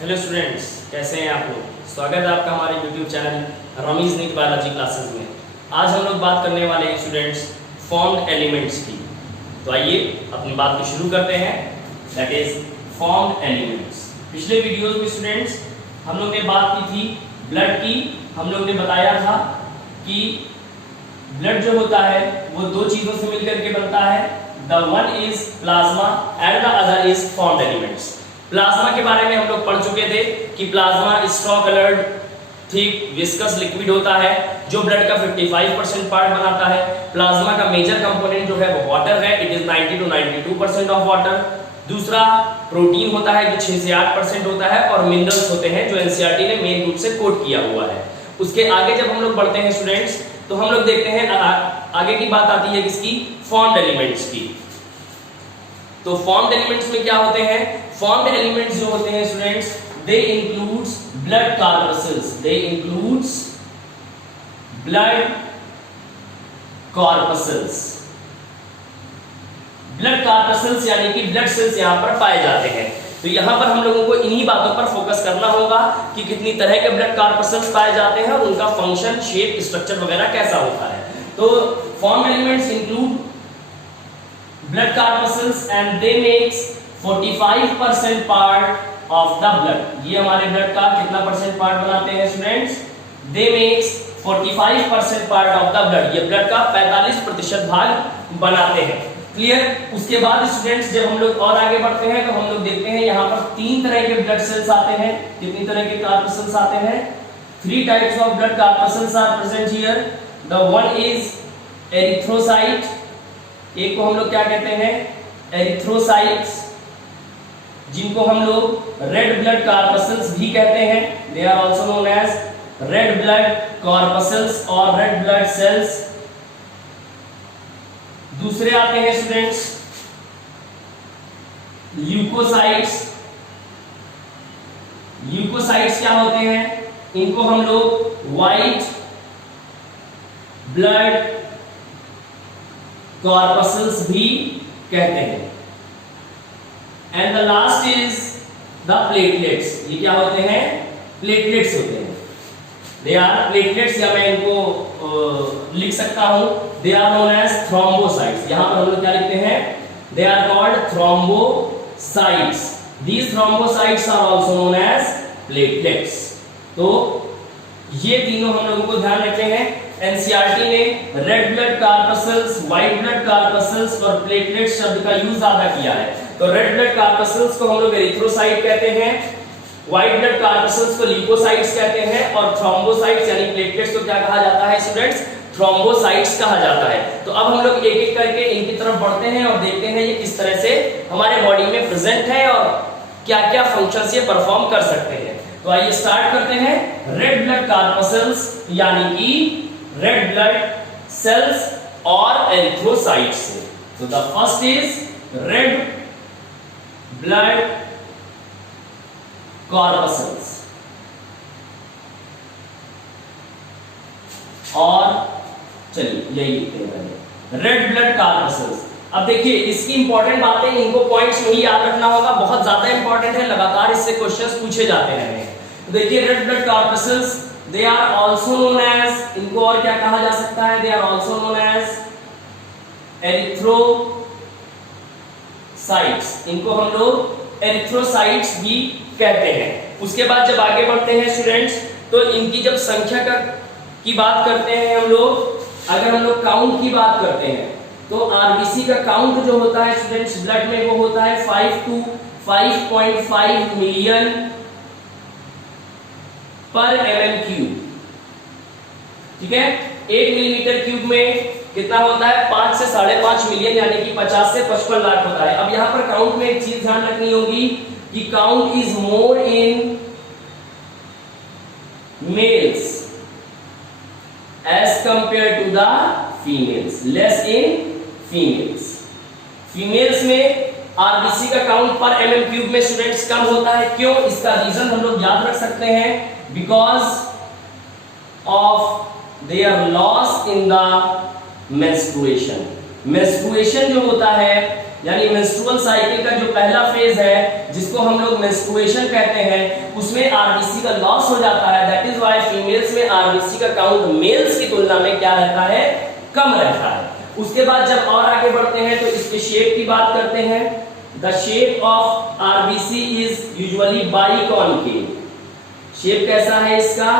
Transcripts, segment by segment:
Hello students, कैसे हैं आप लोग। स्वागत है आपका हमारे YouTube channel Rameez NEET biology classes में। आज हम लोग बात करने वाले हैं स्टूडेंट्स फॉर्म्ड एलिमेंट्स की। तो आइए अपनी बात को शुरू करते हैं, दैट इज फॉर्म्ड एलिमेंट्स। पिछले वीडियोस में स्टूडेंट्स हम लोग ने बात की थी ब्लड की। हम लोग ने बताया था कि ब्लड जो होता है वो दो चीजों से मिलकर के बनता है, the one is plasma and the other is formed elements. Plasma के बारे में हम लोग पढ़ चुके थे कि plasma straw coloured thick viscous liquid होता है जो ब्लड का 55% पार्ट बनाता है। प्लाज्मा का मेजर कंपोनेंट जो है वो वाटर है, it is 90 to 92% of water. दूसरा प्रोटीन होता है जो 6 से 8% होता है, और मिनरल्स होते हैं जो एनसीईआरटी ने मेन रूप से कोट किया हुआ है। उसके आगे जब हम लोग बढ़ते हैं स्टूडेंट्स तो हम लोग देखते हैं आगे की बात आती है किसकी, फॉर्म्ड एलिमेंट्स की। तो फॉर्म्ड एलिमेंट्स में क्या होते हैं, फॉर्म्ड एलिमेंट्स जो होते हैं students they includes blood corpuscles, they includes blood corpuscles. Blood corpuscles यानी कि ब्लड सेल्स यहां पर पाए जाते हैं। तो यहां पर हम लोगों को इन्हीं बातों पर फोकस करना होगा कि कितनी तरह के ब्लड कॉर्पसेल्स पाए जाते हैं और उनका फंक्शन, शेप, स्ट्रक्चर वगैरह कैसा होता है। तो formed elements include blood corpuscles and they makes 45% part of the blood। ये हमारे ब्लड का कितना परसेंट पार्ट बनाते हैं students, they makes 45% part of the blood। ये ब्लड का 45% भाग बनाते हैं। क्लियर। उसके बाद स्टूडेंट्स जब हम लोग और आगे बढ़ते हैं तो हम लोग देखते हैं यहाँ पर 3 तरह के ब्लड सेल्स आते हैं। कितनी तरह के कार्पसेल्स आते हैं, 3 types of blood corpuscles are present here। the one is erythrocyte, एक को हम लोग क्या कहते हैं, एरिथ्रोसाइट्स, जिनको हम लोग रेड ब्लड कॉर्पसेल्स भी कहते हैं। They are also known as red blood corpuscles और रेड ब्लड सेल्स। दूसरे आते हैं स्टूडेंट्स ल्यूकोसाइट्स। ल्यूकोसाइट्स क्या होते हैं, इनको हम लोग व्हाइट ब्लड कॉर्पसेल्स भी कहते हैं। And the last is the platelets. ये क्या होते हैं, प्लेटलेट्स होते हैं। दे आर प्लेटलेट्स, या मैं इनको लिख सकता हूं, they are known as thrombocytes. यहां पर हम लोग क्या लिखते हैं, they are called thrombocytes. These thrombocytes are also known as platelets. तो ये तीनों हम लोगों को ध्यान रखते हैं। एनसीईआरटी ने red blood corpuscles, white blood corpuscles और प्लेटलेट्स शब्द का यूज ज्यादा किया है। तो रेड ब्लड कॉर्पसेल्स को हम लोग एरिथ्रोसाइट कहते हैं, व्हाइट ब्लड कॉर्पसेल्स को ल्यूकोसाइट्स कहते हैं, और थ्रोम्बोसाइट्स यानी प्लेटलेट्स को क्या कहा जाता है स्टूडेंट्स, थ्रोम्बोसाइट्स कहा जाता है। तो अब हम लोग एक एक करके इनकी तरफ बढ़ते हैं और देखते हैं ये किस तरह से हमारे बॉडी में प्रेजेंट है और क्या क्या फंक्शंस ये परफॉर्म कर सकते हैं। तो आइए स्टार्ट करते हैं रेड ब्लड कॉर्पसेल्स यानी कि रेड ब्लड सेल्स और एरिथ्रोसाइट्स से। तो the first is red blood corpuscles. और चलिए यही लिखते हैं पहले, रेड ब्लड कॉर्पसेल्स। अब देखिए इसकी इंपॉर्टेंट बातें, इनको पॉइंट्स नहीं याद रखना होगा, बहुत ज्यादा इंपॉर्टेंट है, लगातार इससे क्वेश्चंस पूछे जाते हैं। देखिए red blood corpuscles they are also known as, इनको और क्या कहा जा सकता है, they are also known as erythrocytes। इनको हम लोग erythrocytes भी कहते हैं। उसके बाद जब आगे बढ़ते हैं स्टूडेंट्स तो इनकी जब संख्या की बात करते हैं हम लोग, अगर हम लोग काउंट की बात करते हैं तो आरबीसी का काउंट जो होता है स्टूडेंट्स ब्लड में वो होता है 5 to 5.5 मिलियन पर mm क्यूब। ठीक है, 1 मिलीमीटर क्यूब में कितना होता है, 5 से 5.5 मिलियन यानी कि 50 से 55 लाख होता है। अब यहां पर काउंट में एक चीज ध्यान रखनी होगी कि count is more in males as compare to the females, less in females. Females में आरबीसी का काउंट पर mm क्यूब में स्टूडेंट्स कम होता है। क्यों, इसका रीजन हम लोग याद रख सकते हैं, because of their loss in the menstruation। menstruation जो होता है यानी मेंस्ट्रुअल साइकिल का जो पहला फेज है जिसको जिसको हम लोग मेंस्ट्रुएशन कहते हैं, उसमें आरबीसी का लॉस हो जाता है। दैट इज व्हाई फीमेल्स में आरबीसी का काउंट मेल्स की तुलना में क्या रहता है, कम रहता है। उसके बाद जब और आगे बढ़ते हैं तो इसके शेप की बात करते हैं। The shape of RBC is usually biconcave. Shape कैसा है इसका,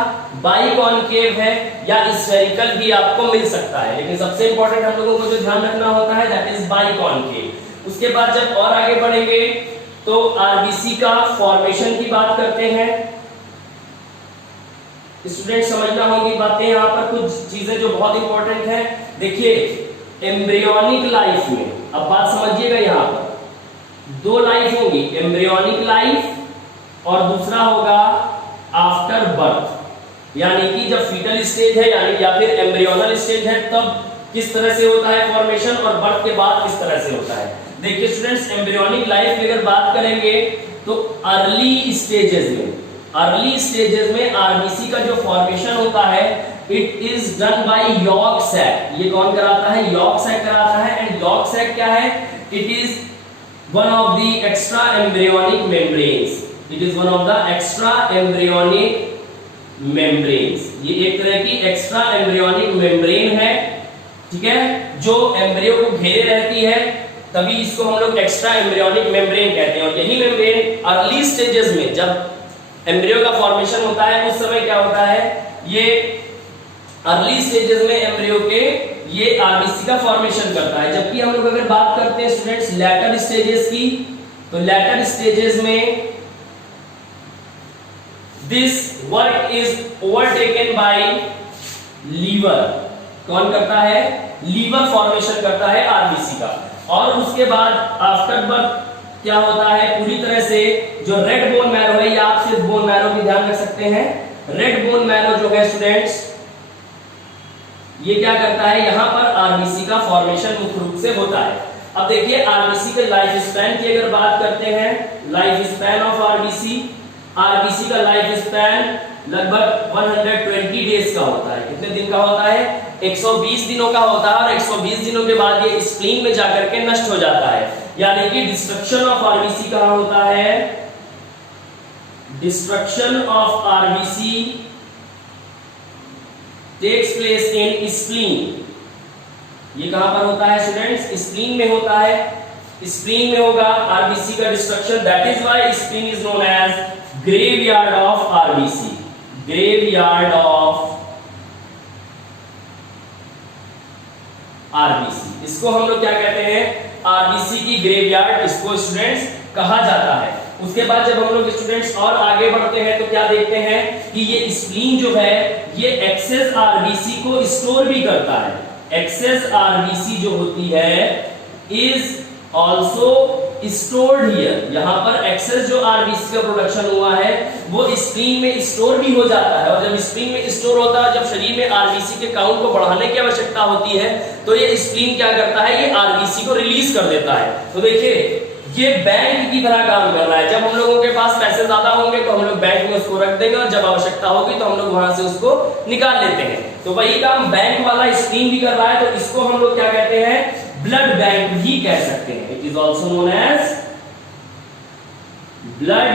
बाइकॉन्केव है या स्फेरिकल भी आपको मिल सकता है, लेकिन सबसे इंपॉर्टेंट हम लोगों को जो ध्यान रखना होता है दैट इज बाइकॉन्केव। उसके बाद जब और आगे बढ़ेंगे तो आरबीसी का फॉर्मेशन की बात करते हैं। स्टूडेंट समझना होगी बातें, यहाँ पर कुछ चीजें जो बहुत इंपॉर्टेंट है। देखिए एम्ब्रियोनिक लाइफ में, अब बात समझिएगा, यहाँ पर दो लाइफ होगी, एम्ब्रियोनिक लाइफ और दूसरा होगा आफ्टर बर्थ। यानी कि जब फीटल स्टेज है यानी या फिर एम्ब्रियोनल स्टेज है तब किस तरह से होता है फॉर्मेशन, और बर्थ के बाद किस तरह से होता है। देखिए स्टूडेंट्स, एम्ब्रियोनिक लाइफ की अगर बात करेंगे तो अर्ली स्टेजेस में आरबीसी का जो फॉर्मेशन होता है it is done by yolk sac. ये कौन कराता है, यॉर्क सैक कराता है। एंड यॉर्क सैक क्या है, it is one of the extra embryonic membranes. It is one of the extra embryonic membranes. ये एक तरह की एक्स्ट्रा एम्ब्रियोनिक मेम्ब्रेन है, ठीक है, जो एम्ब्रियो को घेरे रहती है, तभी इसको हम लोग एक्स्ट्रा एम्ब्रियोनिक मेम्ब्रेन कहते हैं। और यही मेम्ब्रेन अर्ली स्टेजेस में जब एम्ब्रियो का फॉर्मेशन होता है उस समय क्या होता है, ये अर्ली स्टेजेस में एम्ब्रियो के ये आरबीसी का फॉर्मेशन करता है। जबकि हम लोग अगर बात करते हैं स्टूडेंट्स लैटर स्टेजेस की, तो लैटर स्टेजेस में this work is overtaken by liver. कौन करता है, लीवर फॉर्मेशन करता है आरबीसी का। और उसके बाद आफ्टर बर्थ क्या होता है, पूरी तरह से जो रेड बोन मैरो है, या आप सिर्फ बोन मैरो भी ध्यान रख सकते हैं। रेड बोन मैरो जो है स्टूडेंट्स, ये क्या करता है, यहां पर आरबीसी का फॉर्मेशन मुख्य रूप से होता है। अब देखिए आरबीसी के लाइफ स्पैन की अगर बात करते हैं, लाइफ स्पैन ऑफ आरबीसी का लाइफ स्पैन लगभग 120 डेज का होता है। कितने दिन का होता है, 120 दिनों का होता है। और 120 दिनों के बाद ये स्प्लीन में जाकर के नष्ट हो जाता है। यानी कि डिस्ट्रक्शन ऑफ आरबीसी कहां होता है, destruction of RBC takes place in spleen. ये कहां पर होता है स्टूडेंट्स, स्प्लीन में होता है। स्प्लीन में होगा आरबीसी का destruction. That is why spleen is known as graveyard of RBC. Graveyard of RBC, इसको हम लोग क्या कहते हैं, आरबीसी की ग्रेवयार्ड इसको स्टूडेंट्स कहा जाता है। उसके बाद जब हम लोग स्टूडेंट्स और आगे बढ़ते हैं तो क्या देखते हैं कि ये स्प्लीन जो है ये एक्सेस आरबीसी को स्टोर भी करता है। एक्सेस आरबीसी जो होती है इज ऑल्सो स्टोर्ड हियर। यहां पर एक्सेस जो आरबीसी का प्रोडक्शन हुआ है वो स्प्लीन में स्टोर भी हो जाता है। और जब स्प्लीन में स्टोर होता है, जब शरीर में आरबीसी के काउंट को बढ़ाने की आवश्यकता होती है तो ये स्प्लीन क्या करता है, ये आरबीसी को रिलीज कर देता है। तो देखिए ये बैंक की तरह काम कर रहा है। जब हम लोगों के पास पैसे ज्यादा होंगे तो हम लोग बैंक में उसको रख देंगे, और जब आवश्यकता होगी तो हम लोग वहां से उसको निकाल लेते हैं। तो वही काम बैंक वाला स्प्लीन भी कर रहा है। तो इसको हम लोग क्या कहते हैं, ब्लड बैंक भी कह सकते हैं। It is also known as blood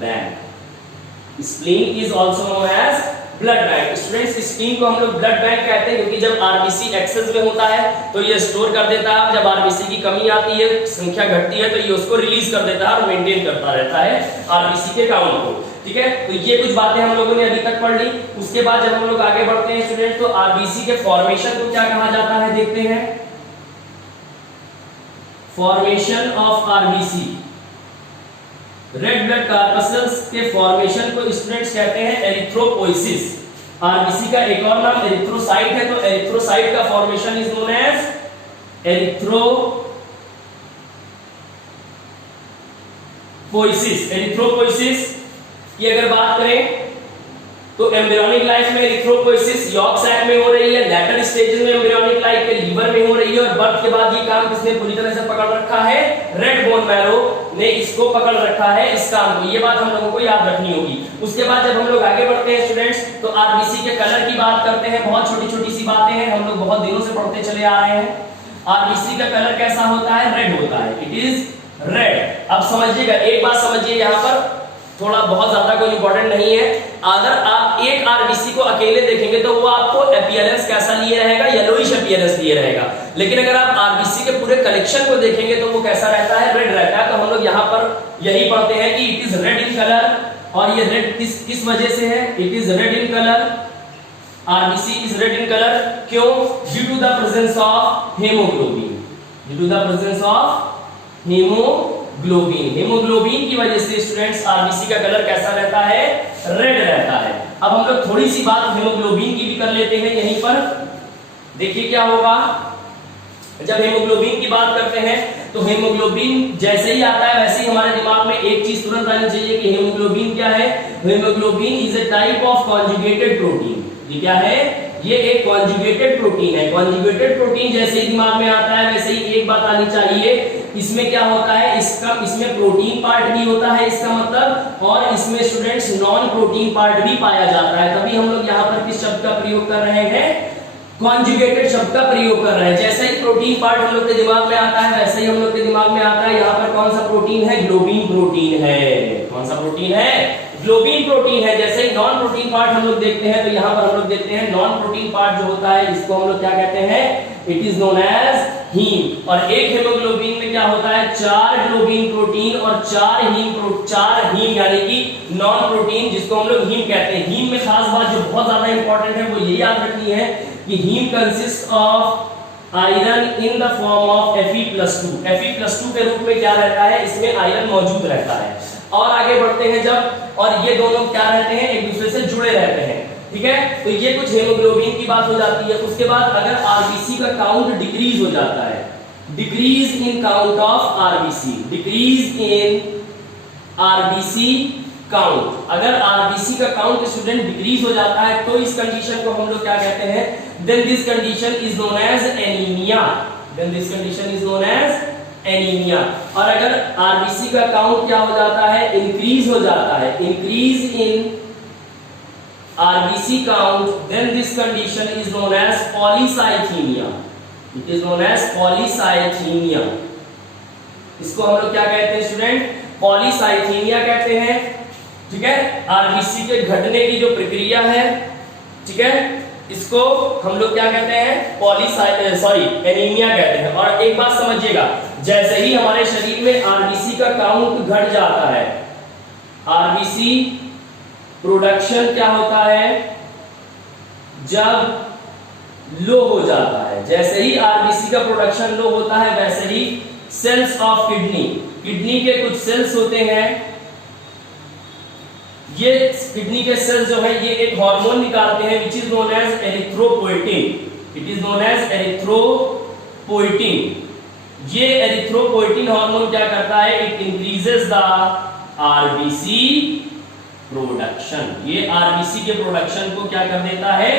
bank. Spleen is also known as blood bank. Students spleen को हम लोग ब्लड बैंक कहते हैं क्योंकि जब आरबीसी एक्सेस में होता है तो ये स्टोर कर देता है। जब आरबीसी की कमी आती है, संख्या घटती है, तो ये उसको रिलीज कर देता है और मेंटेन करता रहता है आरबीसी के काउंट को। ठीक है, तो ये कुछ बातें हम लोगों ने अभी तक पढ़ ली। उसके बाद जब हम लोग आगे बढ़ते हैं स्टूडेंट तो आरबीसी के फॉर्मेशन को क्या कहा जाता है, देखते हैं। Formation of RBC, red blood corpuscles के फॉर्मेशन को स्टूडेंट्स कहते हैं एरिथ्रोपोइसिस। आरबीसी का एक और नाम एरिथ्रोसाइट है। तो एरिथ्रोसाइट का formation is known as erythropoiesis. Erythropoiesis की अगर बात करें तो एम्ब्रियोनिक लाइफ में एरिथ्रोपोइसिस यॉर्क सैक में हो रही है, लेटर स्टेजेस में एम्ब्रियोनिक लाइफ के लीवर में हो रही है, और बर्थ के बाद ये काम किसने पूरी तरह से पकड़ रखा है, रेड बोन मैरो ने इसको पकड़ रखा है इस काम को। ये बात हम लोगों को याद रखनी होगी। उसके बाद जब हम लोग आगे बढ़ते हैं स्टूडेंट्स तो आरबीसी के कलर की बात करते हैं। बहुत छोटी छोटी सी बातें हैं, हम लोग बहुत दिनों से पढ़ते चले आ रहे हैं। आरबीसी का कलर कैसा होता है, रेड होता है। It is red. अब समझिएगा, एक बात समझिए, यहाँ पर थोड़ा बहुत ज्यादा कोई इंपॉर्टेंट नहीं है। अगर आप एक आरबीसी को अकेले देखेंगे तो वो आपको अपीयरेंस कैसा लिए रहेगा, येलोइश अपीयरेंस लिए रहेगा। लेकिन अगर आप आरबीसी के पूरे कलेक्शन को देखेंगे तो वो कैसा रहता है, रेड रहता है। तो हम लोग यहाँ पर यही पढ़ते हैं कि it is red in colour, और ये रेड किस वजह से है, it is red in colour, RBC is red in colour, क्यों, due to the presence of haemoglobin, due to the presence of haemoglobin. Haemoglobin की वजह से स्टूडेंट्स आरबीसी का कलर कैसा रहता है, रेड रहता है। अब हम लोग थोड़ी सी बात हेमोग्लोबिन की भी कर लेते हैं यहीं पर। देखिए क्या होगा, जब हेमोग्लोबिन की बात करते हैं तो हेमोग्लोबिन जैसे ही आता है वैसे ही हमारे दिमाग में एक चीज तुरंत आनी चाहिए कि हेमोग्लोबिन क्या है। Haemoglobin is a type of conjugated protein. ये क्या है, ये एक कॉन्जुगेटेड प्रोटीन है। कॉन्जुगेटेड प्रोटीन जैसे ही दिमाग में आता है वैसे ही एक बात आनी चाहिए, इसमें क्या होता है, इसमें प्रोटीन पार्ट भी होता है इसका मतलब, और इसमें स्टूडेंट्स नॉन प्रोटीन पार्ट भी पाया जाता है। तभी हम लोग यहाँ पर किस शब्द का प्रयोग कर रहे हैं, कॉन्जुगेटेड शब्द का प्रयोग कर रहे हैं। जैसे ही प्रोटीन पार्ट हम लोग के दिमाग में आता है वैसे ही हम लोग के दिमाग में आता है यहाँ पर कौन सा प्रोटीन है, ग्लोबिन प्रोटीन है। कौन सा प्रोटीन है, ग्लोबिन प्रोटीन है। जैसे ही नॉन प्रोटीन पार्ट हम लोग देखते हैं तो यहाँ पर हम लोग देखते हैं नॉन प्रोटीन पार्ट जो होता है इसको हम लोग क्या कहते हैं, it is known as heme. और एक हेमोग्लोबिन में क्या होता है, 4 ग्लोबिन प्रोटीन और 4 हीम यानी कि नॉन प्रोटीन, जिसको हम लोग हीम कहते हैं। हीम में खास बात जो बहुत ज्यादा इंपॉर्टेंट है वो ये याद रखनी है कि heme consist of iron in the form of Fe+2। Fe+2 के रूप में क्या रहता है, इसमें आयरन मौजूद रहता है। और आगे बढ़ते हैं जब, और ये दोनों क्या रहते हैं, एक दूसरे से जुड़े रहते हैं, ठीक है। तो ये कुछ हेमोग्लोबिन की बात हो जाती है। उसके बाद अगर आरबीसी का काउंट डिक्रीज हो जाता है, decrease in count of RBC, decrease in RBC count, अगर आरबीसी का काउंट स्टूडेंट डिक्रीज हो जाता है तो इस कंडीशन को हम लोग क्या कहते हैं, then this condition is known as anemia, then this condition is known as anemia. और अगर आरबीसी का काउंट क्या हो जाता है, इंक्रीज हो जाता है, increase in RBC count, then this condition is known as polycythemia, it is known as polycythemia. इसको हम लोग क्या कहते हैं स्टूडेंट, पॉलीसाइथीमिया कहते हैं, ठीक है। आरबीसी के घटने की जो प्रक्रिया है, ठीक है, इसको हम लोग क्या कहते हैं, एनीमिया कहते हैं। और एक बात समझिएगा, जैसे ही हमारे शरीर में आरबीसी का काउंट घट जाता है, आरबीसी प्रोडक्शन क्या होता है, जब लो हो जाता है, जैसे ही आरबीसी का प्रोडक्शन लो होता है वैसे ही सेल्स ऑफ किडनी के कुछ सेल्स होते हैं, ये किडनी के सेल्स जो है ये एक हार्मोन निकालते हैं which is known as erythropoietin, it is known as erythropoietin. ये एरिथ्रोपोइटिन हार्मोन क्या करता है, it increases the RBC production, ये आरबीसी के प्रोडक्शन को क्या कर देता है,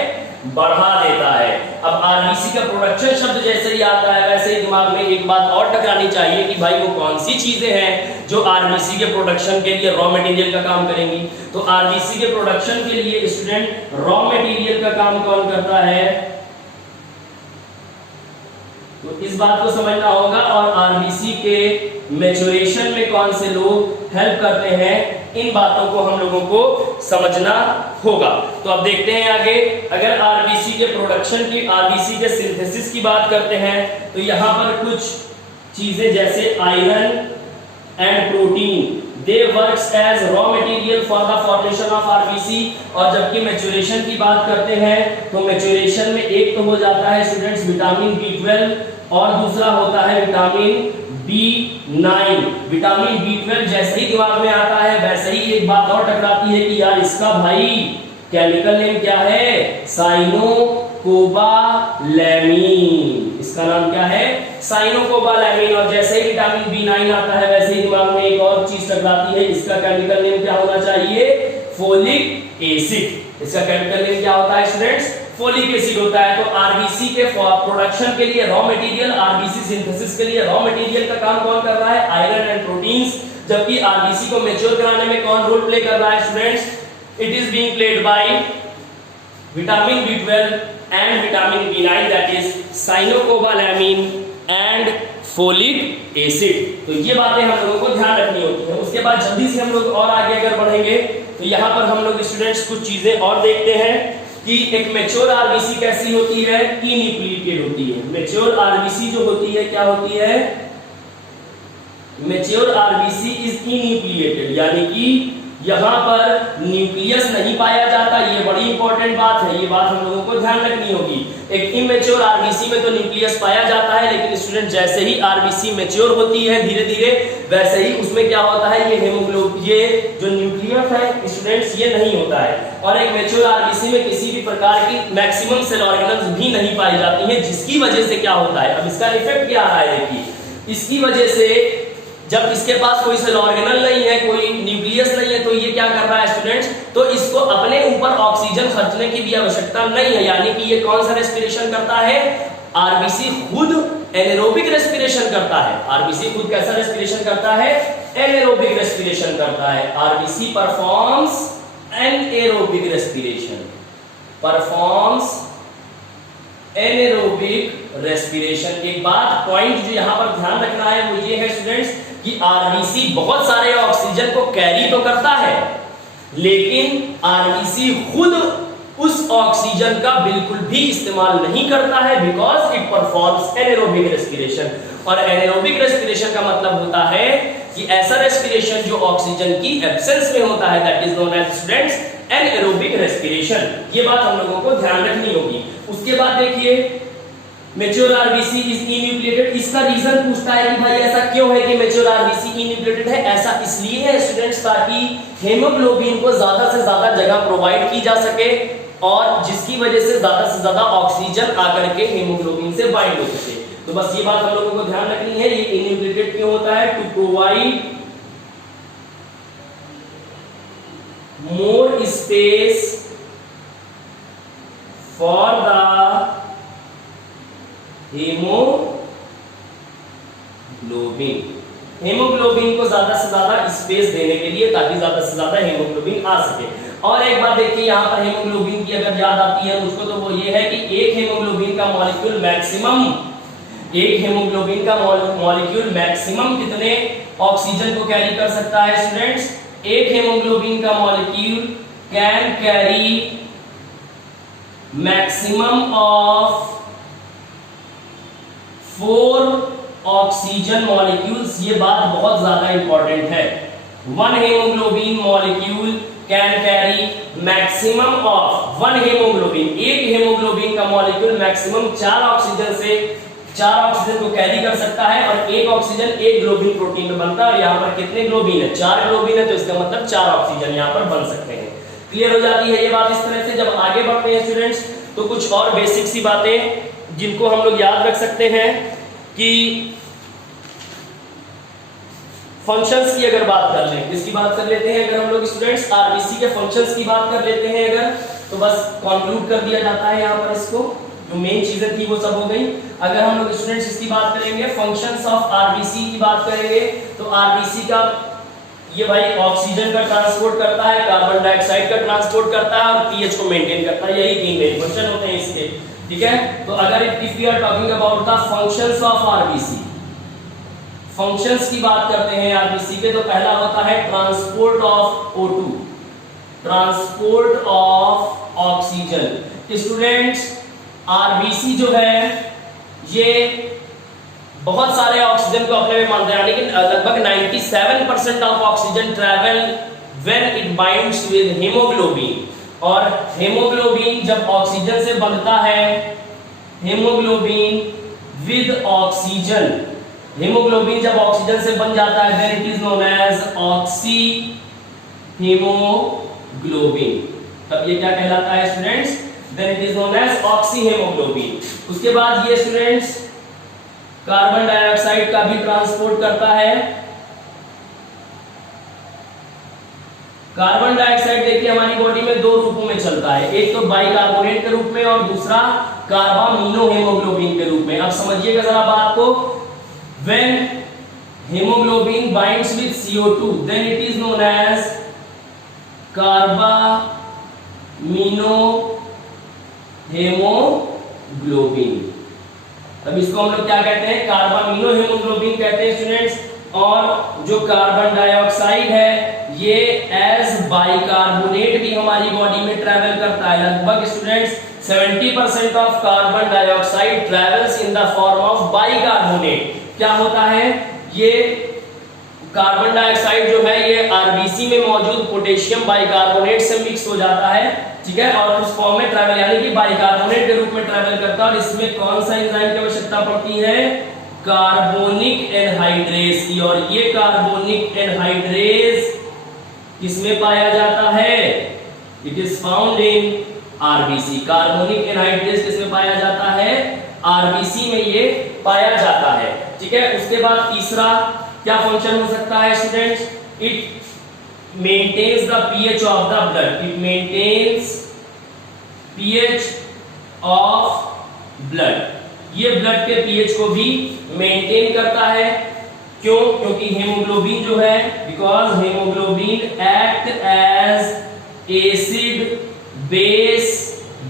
बढ़ा देता है। अब आरबीसी का प्रोडक्शन शब्द जैसे ही आता है वैसे ही दिमाग में एक बात और टकरानी चाहिए कि भाई वो कौन सी चीजें हैं जो आरबीसी के प्रोडक्शन के लिए रॉ मटेरियल का काम करेंगी। तो आरबीसी के प्रोडक्शन के लिए स्टूडेंट रॉ मटेरियल का काम कौन करता है, तो इस बात को समझना होगा। और आरबीसी के मैच्योरेशन में कौन से लोग हेल्प करते हैं, इन बातों को हम लोगों को समझना होगा। तो अब देखते हैं आगे, अगर आरबीसी के प्रोडक्शन की, आरबीसी के सिंथेसिस की बात करते हैं तो यहाँ पर कुछ चीजें जैसे iron and protein, they works as raw material for the formation of RBC. और जबकि मैच्योरेशन की बात करते हैं तो मैच्योरेशन में एक तो हो जाता है स्टूडेंट्स विटामिन B12 और दूसरा होता है विटामिन B9। विटामिन B12 जैसे ही दिमाग में आता है वैसे ही एक बात और टकराती है कि यार इसका भाई केमिकल नेम क्या है, साइनोकोबालैमिन, इसका नाम क्या है, साइनोकोबालैमिन। और जैसे ही विटामिन B9 आता है वैसे ही दिमाग में एक और चीज टकराती है, इसका केमिकल नेम क्या होना चाहिए, फोलिक एसिड। इसका केमिकल नेम क्या होता है स्टूडेंट्स, फोलिक एसिड होता है। तो आरबीसी के प्रोडक्शन के लिए रॉ मटेरियल, आरबीसी सिंथेसिस के लिए रॉ मटेरियल का काम कौन कर रहा है, आयरन एंड प्रोटीन्स। जबकि आरबीसी को मैच्योर कराने में कौन रोल प्ले कर रहा है students, it is being played by vitamin B12 and vitamin B9, that is cyanocobalamin and folic acid. तो ये बातें हम लोगों को ध्यान रखनी होती है। उसके बाद जल्दी से हम लोग और आगे अगर बढ़ेंगे तो यहाँ पर हम लोग स्टूडेंट्स कुछ चीजें और देखते हैं कि एक मैच्योर आरबीसी कैसी होती है, इनयूक्लिएटेड होती है। मैच्योर आरबीसी जो होती है क्या होती है, मैच्योर आरबीसी इज इनयूक्लिएटेड, यानी कि यहाँ पर न्यूक्लियस नहीं पाया जाता। ये बड़ी इंपॉर्टेंट बात है, ये बात हम लोगों को ध्यान रखनी होगी। एक इमेच्योर आरबीसी में तो न्यूक्लियस पाया जाता है, लेकिन स्टूडेंट जैसे ही आरबीसी मैच्योर होती है धीरे धीरे, वैसे ही उसमें क्या होता है, ये हेमोग्लोबिन, ये जो न्यूक्लियस है स्टूडेंट्स ये नहीं होता है। और एक मैच्योर आरबीसी में किसी भी प्रकार की मैक्सिमम सेल ऑर्गेनल्स भी नहीं पाई जाती है, जिसकी वजह से क्या होता है, अब इसका इफेक्ट क्या आ रहा है देखिए। इसकी वजह से जब इसके पास कोई सेल ऑर्गेनल नहीं है, कोई न्यूक्लियस नहीं है, तो ये क्या कर रहा है स्टूडेंट्स, तो इसको अपने ऊपर ऑक्सीजन खर्चने की भी आवश्यकता नहीं है। यानी कि ये कौन सा रेस्पिरेशन करता है, आरबीसी खुद एनारोबिक रेस्पिरेशन करता है। आरबीसी खुद कैसा रेस्पिरेशन करता है, एनारोबिक रेस्पिरेशन करता है। RBC performs anaerobic respiration, performs anaerobic respiration. एक बात पॉइंट जो यहां पर ध्यान रखना है वो ये है स्टूडेंट्स कि आरबीसी बहुत सारे ऑक्सीजन को कैरी तो करता है, लेकिन आरबीसी खुद उस ऑक्सीजन का बिल्कुल भी इस्तेमाल नहीं करता है, because it performs anaerobic respiration. और एनारोबिक रेस्पिरेशन का मतलब होता है कि ऐसा रेस्पिरेशन जो ऑक्सीजन की एब्सेंस में होता है, that is known as students anaerobic respiration. ये बात हम लोगों को ध्यान रखनी होगी। उसके बाद देखिए मैच्योर आरबीसी इज इनयूक्लिएटेड। इसका रीजन पूछता है कि भाई ऐसा क्यों है कि मैच्योर आरबीसी इनयूक्लिएटेड है। ऐसा इसलिए है स्टूडेंट्स ताकि हेमोग्लोबिन को ज्यादा से ज्यादा जगह प्रोवाइड की जा सके, और जिसकी वजह से ज्यादा ऑक्सीजन आकर के हेमोग्लोबिन से बाइंड हो सके। तो बस ये बात हम लोगों को ध्यान रखनी है, ये इनयूक्लिएटेड क्यों होता है, to provide more space for the hemoglobin. Hemoglobin को ज्यादा से ज्यादा स्पेस देने के लिए, ताकि ज्यादा से ज्यादा हेमोग्लोबिन आ सके। और एक बात देखिए यहाँ पर हेमोग्लोबिन की अगर याद आती है मुझको, तो वो ये है कि एक हेमोग्लोबिन का मॉलिक्यूल मैक्सिमम, एक हेमोग्लोबिन का मॉलिक्यूल मैक्सिमम कितने ऑक्सीजन को कैरी कर सकता है स्टूडेंट्स, एक हेमोग्लोबिन का molecule can carry maximum of 4 oxygen molecules. ये बात बहुत ज्यादा इंपॉर्टेंट है। One haemoglobin molecule can carry maximum of, one haemoglobin, एक हेमोग्लोबिन का मॉलिक्यूल मैक्सिमम 4 ऑक्सीजन को कैरी कर सकता है। और एक ऑक्सीजन एक ग्लोबिन प्रोटीन में बनता है, और यहाँ पर कितने ग्लोबिन है, 4 ग्लोबिन है, तो इसका मतलब 4 ऑक्सीजन यहाँ पर बन सकते हैं। क्लियर हो जाती है ये बात इस तरह से। जब आगे बढ़ते हैं स्टूडेंट्स तो कुछ और बेसिक सी बातें जिनको हम लोग याद रख सकते हैं कि फंक्शंस की अगर बात कर लें, किसकी बात कर लेते हैं अगर हम लोग स्टूडेंट्स, आरबीसी के फंक्शंस की बात कर लेते हैं अगर, तो बस कंक्लूड कर दिया जाता है यहाँ पर। इसको जो मेन चीजें थी वो सब हो गई। अगर हम लोग स्टूडेंट्स इसकी बात करेंगे, फंक्शंस ऑफ आरबीसी की बात करेंगे, तो आरबीसी का ये भाई ऑक्सीजन का ट्रांसपोर्ट करता है, कार्बन डाइऑक्साइड का ट्रांसपोर्ट करता है, और पीएच को मेंटेन करता है। यही 3 मेन फंक्शन होते हैं इसके, ठीक है। तो अगर if we are talking about the functions of RBC, functions की बात करते हैं आरबीसी के, तो पहला होता है transport of O2, transport of oxygen. Students RBC जो है ये बहुत सारे ऑक्सीजन को अपने में मानते हैं, लेकिन लगभग 97% of oxygen travel when it binds with hemoglobin. और हीमोग्लोबिन जब ऑक्सीजन से बंधता है, हीमोग्लोबिन विद ऑक्सीजन, हीमोग्लोबिन जब ऑक्सीजन से बन जाता है then it is known as oxy hemoglobin. तब ये क्या कहलाता है students, then it is known as oxy hemoglobin. उसके बाद ये स्टूडेंट्स कार्बन डाइऑक्साइड का भी ट्रांसपोर्ट करता है। कार्बन डाइऑक्साइड देखिए हमारी बॉडी में 2 रूपों में चलता है, एक तो बाइकार्बोनेट के रूप में और दूसरा कार्बामिनो हेमोग्लोबिन के रूप में। अब समझिएगा जरा बात को, when hemoglobin binds with CO2 then it is known as carbamino hemoglobin. अब इसको हम लोग क्या कहते हैं, कार्बामिनो हेमोग्लोबिन कहते हैं स्टूडेंट्स। और जो कार्बन डाइऑक्साइड है ये एज बाइकार्बोनेट भी हमारी बॉडी में ट्रैवल करता है। लगभग students 70% of carbon dioxide travels in the form of bicarbonate. क्या होता है, ये कार्बन डाइऑक्साइड जो है ये आरबीसी में मौजूद पोटेशियम बाइकार्बोनेट से मिक्स हो जाता है, ठीक है, और उस फॉर्म में ट्रैवल यानी कि बाइकार्बोनेट के रूप में ट्रैवल करता है। और इसमें कौन सा एंजाइम की आवश्यकता पड़ती है, कार्बोनिक एनहाइड्रेज की। और ये कार्बोनिक एनहाइड्रेज किसमें पाया जाता है, it is found in RBC. Carbonic anhydrase किसमें पाया जाता है, आरबीसी में ये पाया जाता है, ठीक है। उसके बाद तीसरा क्या फंक्शन हो सकता है students, it maintains the pH of the blood. It maintains pH of blood. ये ब्लड के पीएच को भी मेंटेन करता है। क्यों, क्योंकि हेमोग्लोबिन जो है, because hemoglobin act as acid base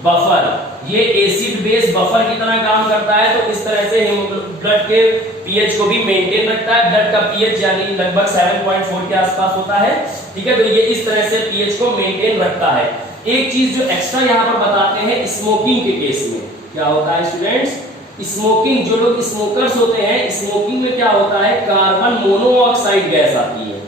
buffer. ये एसिड बेस बफर की तरह काम करता है, तो इस तरह से ब्लड के पीएच को भी मेंटेन रखता है। ब्लड का पीएच यानी लगभग 7.4 के आसपास होता है, ठीक है, तो ये इस तरह से पीएच को मेंटेन रखता है। एक चीज जो एक्स्ट्रा यहाँ पर बताते हैं, स्मोकिंग के केस में क्या होता है स्टूडेंट्स, स्मोकिंग, जो लोग स्मोकर्स होते हैं, स्मोकिंग में क्या होता है, कार्बन मोनोऑक्साइड गैस आती है।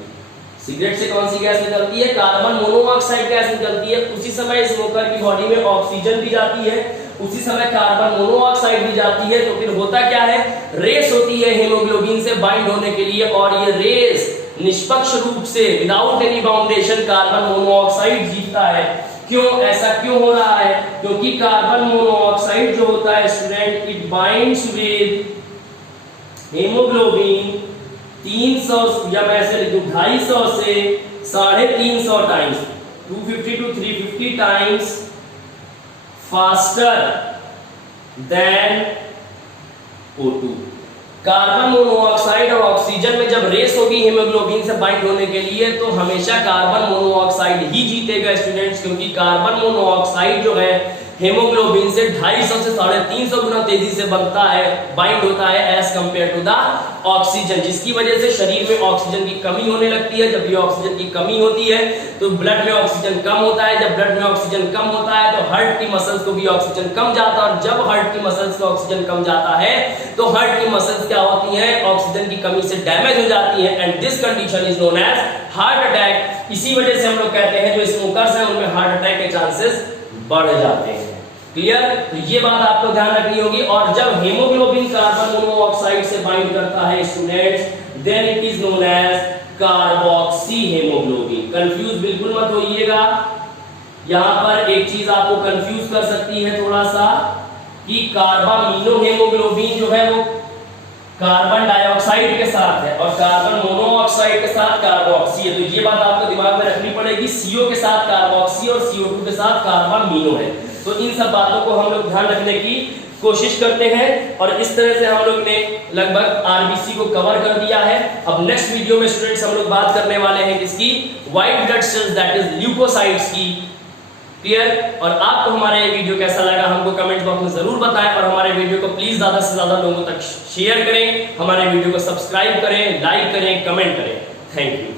सिगरेट से कौन सी गैस निकलती है, कार्बन मोनोऑक्साइड गैस निकलती है। उसी समय स्मोकर की बॉडी में ऑक्सीजन भी जाती है, उसी समय कार्बन मोनोऑक्साइड भी जाती है। तो फिर होता क्या है, रेस होती है हेमोग्लोबिन से बाइंड होने के लिए, और ये रेस निष्पक्ष रूप से विदाउट एनी बाउंडेशन कार्बन मोनोऑक्साइड जीतता है। क्यों, ऐसा क्यों हो रहा है, क्योंकि कार्बन मोनोऑक्साइड जो होता है student, it binds with haemoglobin 300 या मैं ऐसे लिखूं 250 से 350 times, 250 to 350 times faster than O2। Carbon monoxide और ऑक्सीजन में जब रेस होगी हेमोग्लोबिन से बाइंड होने के लिए, तो हमेशा कार्बन मोनोऑक्साइड ही जीतेगा स्टूडेंट्स, क्योंकि कार्बन मोनोऑक्साइड जो है हेमोग्लोबिन से 250 से 350 गुना तेजी से बनता है, बाइंड होता है as compare to the oxygen, जिसकी वजह से शरीर में ऑक्सीजन की कमी होने लगती है। जब ये ऑक्सीजन की कमी होती है तो ब्लड में ऑक्सीजन कम होता है। जब ब्लड में ऑक्सीजन कम होता है तो हार्ट की मसल्स को भी ऑक्सीजन कम जाता है, और जब हार्ट की मसल्स को ऑक्सीजन कम जाता है तो हार्ट की मसल्स क्या होती है, ऑक्सीजन की कमी से डैमेज हो जाती है, and this condition is known as heart attack. इसी वजह से हम लोग कहते हैं जो स्मोकर्स हैं उनमें हार्ट अटैक के चांसेस बढ़ जाते हैं। क्लियर, तो ये बात आपको ध्यान रखनी होगी। और जब हेमोग्लोबिन कार्बन मोनोऑक्साइड से बाइंड करता है students, then it is known as carboxy hemoglobin. Confuse बिल्कुल मत होइएगा, यहां पर एक चीज आपको कंफ्यूज कर सकती है थोड़ा सा, कि कार्बामिनो हेमोग्लोबिन जो है वो कार्बन डाइऑक्साइड के साथ है और कार्बन मोनोऑक्साइड के साथ कार्बोक्सी है। तो ये बात आपको दिमाग में रखनी पड़ेगी, CO के साथ कार्बोक्सी और CO2 के साथ कार्बामिनो है। तो इन सब बातों को हम लोग ध्यान रखने की कोशिश करते हैं, और इस तरह से हम लोग ने लगभग आरबीसी को कवर कर दिया है। अब नेक्स्ट वीडियो में स्टूडेंट्स हम लोग बात करने वाले हैं किसकी, white blood cells that is leucocytes की। क्लियर, और आपको हमारा ये वीडियो कैसा लगा हमको कमेंट बॉक्स में जरूर बताएं, और हमारे वीडियो को प्लीज ज्यादा से ज्यादा लोगों तक शेयर करें, हमारे वीडियो को सब्सक्राइब करें, लाइक करें, कमेंट करें। Thank you.